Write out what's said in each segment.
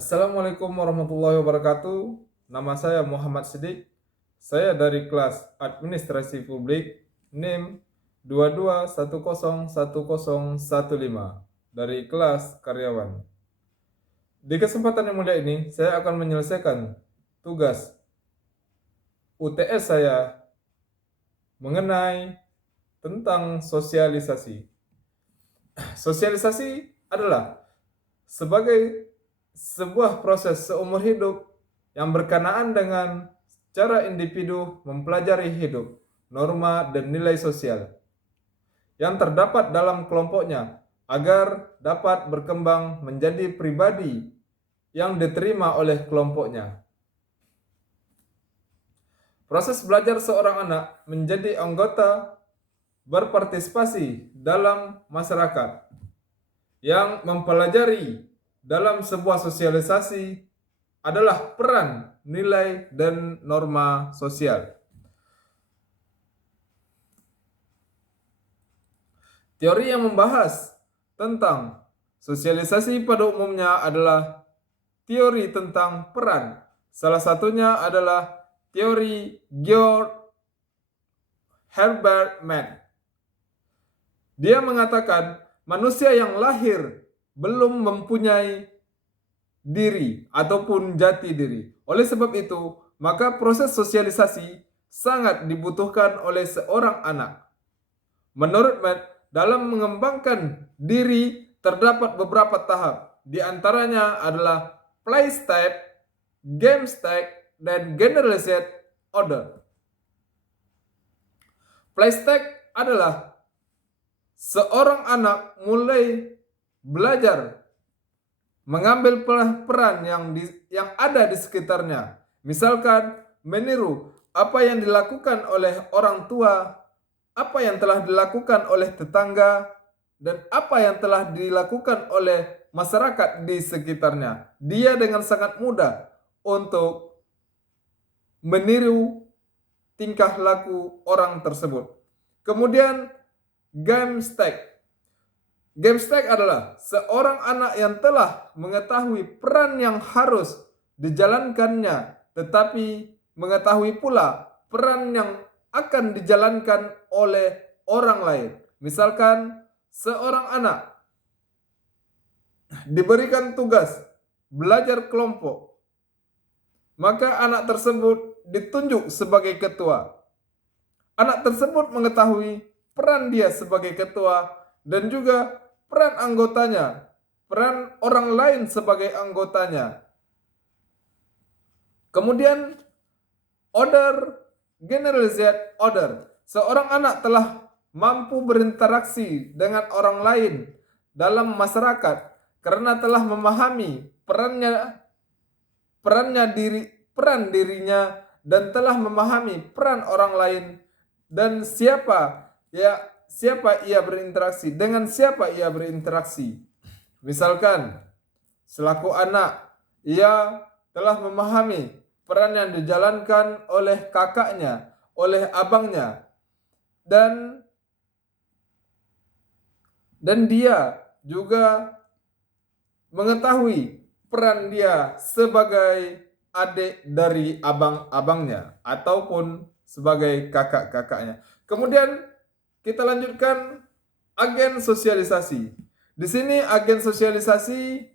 Assalamualaikum warahmatullahi wabarakatuh. Nama saya Muhammad Siddiq. Saya dari kelas Administrasi Publik NIM 22101015 dari kelas karyawan. Di kesempatan yang mulia ini, saya akan menyelesaikan tugas UTS saya mengenai tentang sosialisasi. Sosialisasi adalah sebagai sebuah proses seumur hidup yang berkenaan dengan cara individu mempelajari hidup, norma, dan nilai sosial yang terdapat dalam kelompoknya agar dapat berkembang menjadi pribadi yang diterima oleh kelompoknya. Proses belajar seorang anak menjadi anggota berpartisipasi dalam masyarakat yang mempelajari dalam sebuah sosialisasi adalah peran, nilai, dan norma sosial. Teori yang membahas tentang sosialisasi pada umumnya adalah teori tentang peran. Salah satunya adalah teori George Herbert Mead. Dia mengatakan manusia yang lahir belum mempunyai diri ataupun jati diri. Oleh sebab itu, maka proses sosialisasi sangat dibutuhkan oleh seorang anak. Menurut Matt, dalam mengembangkan diri terdapat beberapa tahap. Di antaranya adalah play step, game step, dan generalized order. Play step adalah seorang anak mulai belajar mengambil peran yang ada di sekitarnya. Misalkan meniru apa yang dilakukan oleh orang tua, apa yang telah dilakukan oleh tetangga, dan apa yang telah dilakukan oleh masyarakat di sekitarnya. Dia dengan sangat mudah untuk meniru tingkah laku orang tersebut. Kemudian game stake. Game stake adalah seorang anak yang telah mengetahui peran yang harus dijalankannya, tetapi mengetahui pula peran yang akan dijalankan oleh orang lain. Misalkan seorang anak diberikan tugas belajar kelompok, maka anak tersebut ditunjuk sebagai ketua. Anak tersebut mengetahui peran dia sebagai ketua dan juga peran anggotanya, peran orang lain sebagai anggotanya. Kemudian order, generalized order. Seorang anak telah mampu berinteraksi dengan orang lain dalam masyarakat karena telah memahami peran dirinya dan telah memahami peran orang lain dan siapa ia berinteraksi, dengan siapa ia berinteraksi. Misalkan selaku anak, ia telah memahami peran yang dijalankan oleh kakaknya, oleh abangnya, dan dia juga mengetahui peran dia sebagai adik dari abang-abangnya ataupun sebagai kakak-kakaknya. Kemudian kita lanjutkan agen sosialisasi. Di sini agen sosialisasi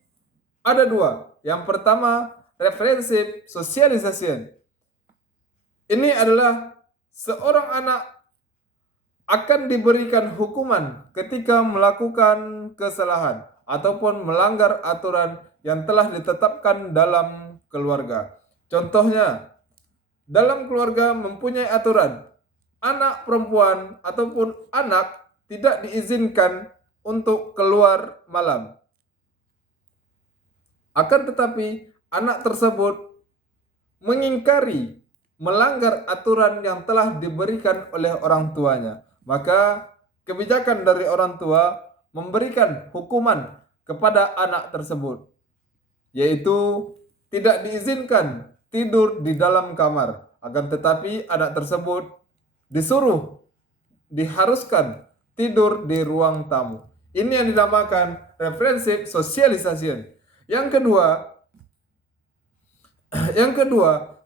ada dua. Yang pertama, referensi socialization. Ini adalah seorang anak akan diberikan hukuman ketika melakukan kesalahan ataupun melanggar aturan yang telah ditetapkan dalam keluarga. Contohnya, dalam keluarga mempunyai aturan, anak perempuan ataupun anak tidak diizinkan untuk keluar malam. Akan tetapi, anak tersebut mengingkari, melanggar aturan yang telah diberikan oleh orang tuanya. Maka kebijakan dari orang tua memberikan hukuman kepada anak tersebut, yaitu tidak diizinkan tidur di dalam kamar. Akan tetapi anak tersebut diharuskan tidur di ruang tamu. Ini yang dinamakan referensi socialization. Yang kedua, Yang kedua,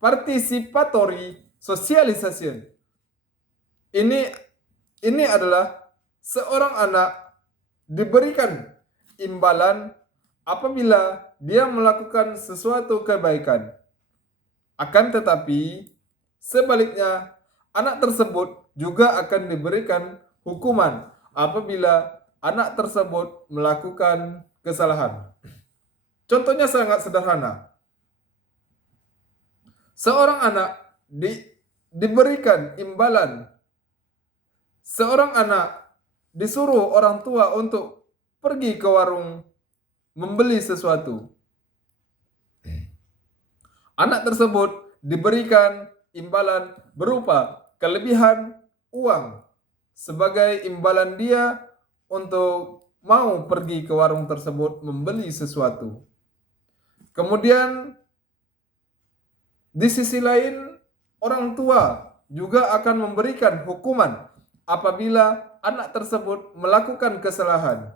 participatory socialization. Ini adalah seorang anak diberikan imbalan apabila dia melakukan sesuatu kebaikan. Akan tetapi, sebaliknya, anak tersebut juga akan diberikan hukuman apabila anak tersebut melakukan kesalahan. Contohnya sangat sederhana. Seorang anak diberikan imbalan. Seorang anak disuruh orang tua untuk pergi ke warung membeli sesuatu. Anak tersebut diberikan imbalan berupa kelebihan uang sebagai imbalan dia untuk mau pergi ke warung tersebut membeli sesuatu. Kemudian di sisi lain, orang tua juga akan memberikan hukuman apabila anak tersebut melakukan kesalahan.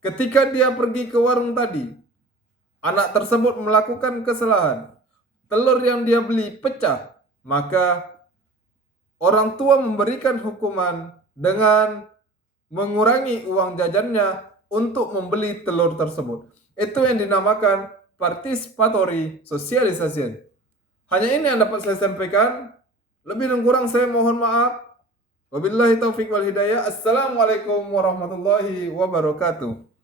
Ketika dia pergi ke warung tadi, anak tersebut melakukan kesalahan, telur yang dia beli pecah, maka orang tua memberikan hukuman dengan mengurangi uang jajannya untuk membeli telur tersebut. Itu yang dinamakan participatory socialization. Hanya ini yang dapat saya sampaikan. Lebih dan kurang saya mohon maaf. Wabillahi taufiq wal hidayah. Assalamualaikum warahmatullahi wabarakatuh.